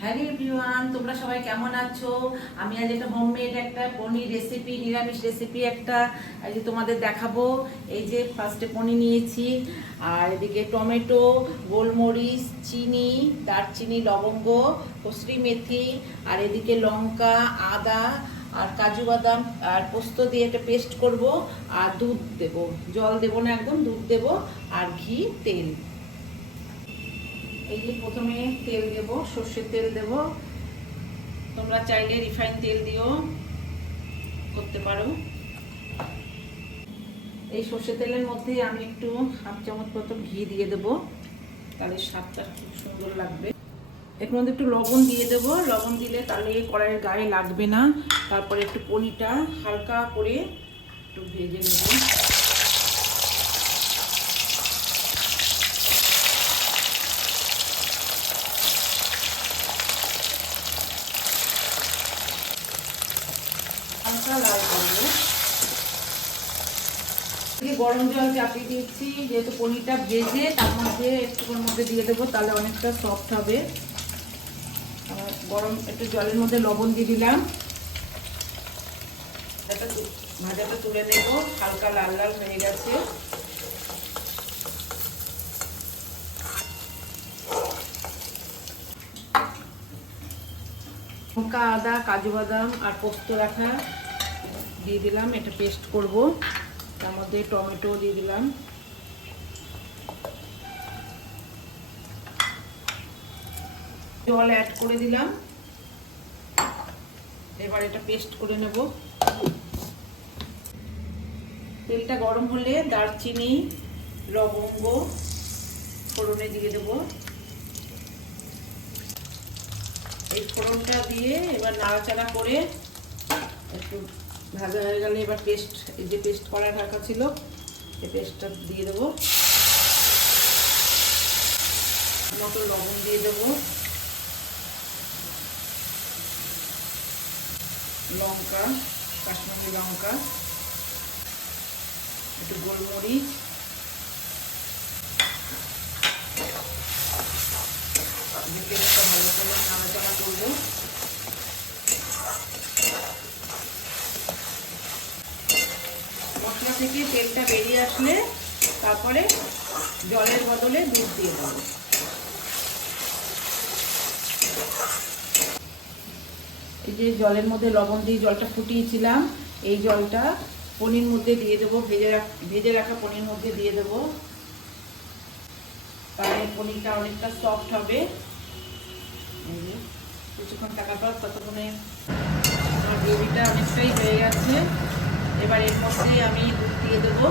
Hello everyone, তোমরা সবাই কেমন আছো? আমি আজ একটা হোমমেড একটা পনির রেসিপি, নিরামিষ রেসিপি একটা এই যে তোমাদের দেখাবো। এই যে ফার্স্টে পনির নিয়েছি, আর এদিকে টমেটো, গোলমরিচ, চিনি, দারচিনি, লবঙ্গ, কসুরি মেথি, আর এদিকে লঙ্কা, আদা আর কাজু বাদাম আর পোস্ত দিয়ে একটা পেস্ট করব। আর দুধ দেব, জল দেবো না, একদম দুধ দেব, আর ঘি, তেল। এই যে প্রথমে তেল দেব, সর্ষের তেল দেব। তোমরা চাইলে রিফাইন তেল দিয়েও করতে পারো। এই সর্ষের তেলের মধ্যে আমি একটু হাফ চামচ মতো ঘি দিয়ে দেব, তাহলে স্বাদটা খুব সুন্দর লাগবে। এর মধ্যে একটু লবণ দিয়ে দেব, লবণ দিলে তাহলে কড়াইয়ের গায়ে লাগবে না। তারপরে একটু পনিরটা হালকা করে একটু ভেজে নেব। লাল করবো। গরম জল চাপিয়ে দিচ্ছি, যেহেতু পনিরটা ভেজে তার মধ্যে একটুকুর মধ্যে দিয়ে দেবো, তাহলে অনেকটা সফট হবে। গরম একটু জলের মধ্যে লবণ দিয়ে দিলাম। ভাজাটা তুলে দেবো, হালকা লাল লাল হয়ে গেছে। লঙ্কা, আদা, কাজু বাদাম আর পোস্ত রাখা দিয়ে দিলাম, এটা পেস্ট করব। তার মধ্যে টমেটো দিয়ে দিলাম, জল অ্যাড করে দিলাম। এবার এটা পেস্ট করে নেব। তেলটা গরম হলে দারচিনি, লবঙ্গ ফোড়নে দিয়ে দেব। এই ফোড়নটা দিয়ে এবার নাড়াচাড়া করে একটু ভাজা হয়ে গেলে এবার পেস্ট, এই যে পেস্ট করা রাখা ছিল এই পেস্টটা দিয়ে দেবো। মতো লবণ দিয়ে দেবো, লঙ্কা, কাশ্মীরি লঙ্কা, একটু গোলমরিচ, পেস্টটা ভালো করে নাড়াচাড়া করবো। মশলা থেকে তেলটা বেরিয়ে আসলে তারপরে জলের বদলে দুধ দিয়ে দেবো। এই যে জলের মধ্যে লবণ দিয়ে জলটা ফুটিয়েছিলাম, এই জলটা পনির মধ্যে দিয়ে দেবো, ভেজে রাখা পনির মধ্যে দিয়ে দেবো। তাহলে পনিরটা অনেকটা সফট হবে। কিছুক্ষণ টাকার পর ততক্ষণে আমার গ্রেভিটা অনেকটাই হয়ে গেছে। এবার এর মধ্যে আমি দুধ দিয়ে দেবো,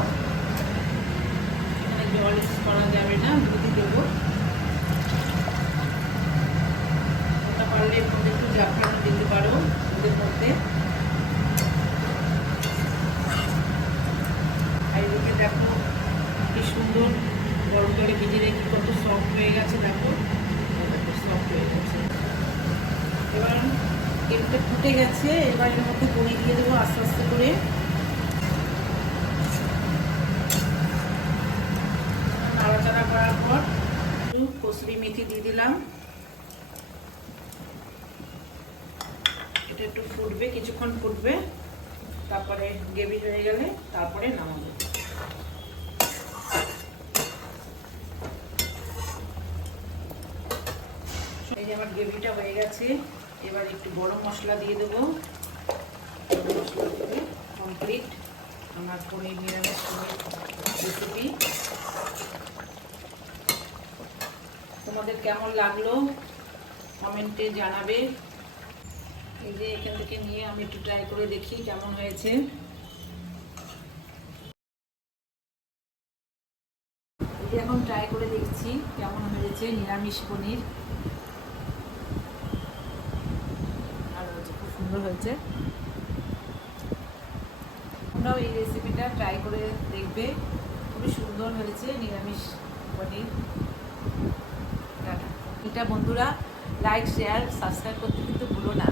এখানে জল ইউজ করা যাবে না, দুধই দেবো। ওটা পারলে এর মধ্যে একটু জাফরান দিতে পারো দুধের মধ্যে। আর এদিকে দেখো কি সুন্দর গরম জলে ভিজে রেখে কত সফট হয়ে গেছে, দেখো সফট হয়ে গেছে। এবার তেলটা ফুটে গেছে, এবার এর মধ্যে পনির দিয়ে দেবো আস্তে আস্তে করে। নাড়াচাড়া করার পর একটু কসুরি মেথি দিয়ে দিলাম। এটা একটু ফুটবে, কিছুক্ষণ ফুটবে, তারপরে গ্রেভি হয়ে গেলে তারপরে নামাবো। এই যে আমার গ্রেভিটা হয়ে গেছে, এবার একটু গরম মশলা দিয়ে দেবো। মশলা দিয়ে কমপ্লিট আমার পনির নিরামিষ রেসিপি। তোমাদের কেমন লাগলো কমেন্টে জানাবে। এই যে এখান থেকে নিয়ে আমি একটু ট্রাই করে দেখি কেমন হয়েছে। এই যে এখন ট্রাই করে দেখছি কেমন হয়েছে নিরামিষ পনির। আর খুব সুন্দর হয়েছে। তোমরাও এই রেসিপিটা ট্রাই করে দেখবে, খুবই সুন্দর হয়েছে নিরামিষ পনির। এটা বন্ধুরা লাইক, শেয়ার, সাবস্ক্রাইব করতে কিন্তু ভুলো না।